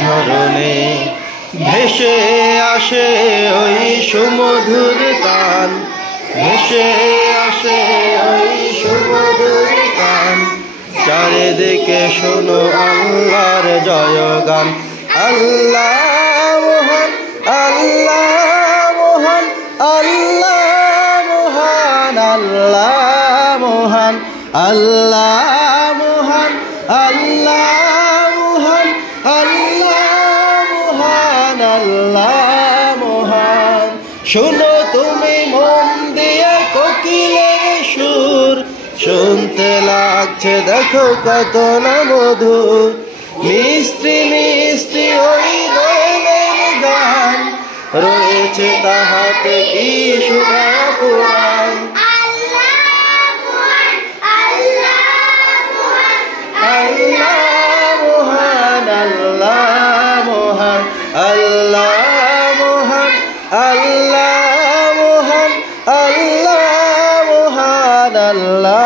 ঝরনে ভেসে আসে ওই সুমধুর গান, ভেসে আসে ওই সুমধুর গান। চারিদিকে শোনো আল্লাহর জয়গান। আল্লাহ মহান, আল্লাহ মহান, আল্লাহ মহান, আল্লাহ মহান, আল্লাহ মহান, আল্লাহ মহান, আল্লাহ মহান, আল্লাহ মহান। শোনো তুমি মন দিয়ে কোকিলের সুর, শুনতে লাগছে দেখো কত না মধুর। মিষ্টি মিষ্টি ওই দোয়েলের গান, রয়েছে তাহাতে কি সুধা পুরাণ। আল্লাহ মহান, আল্লাহ মহান, আল্লাহ মহান, আল্লাহ মহান, আল্লাহ মহান, আল্লাহ মহান, আল্লাহ মহান, আল্লাহ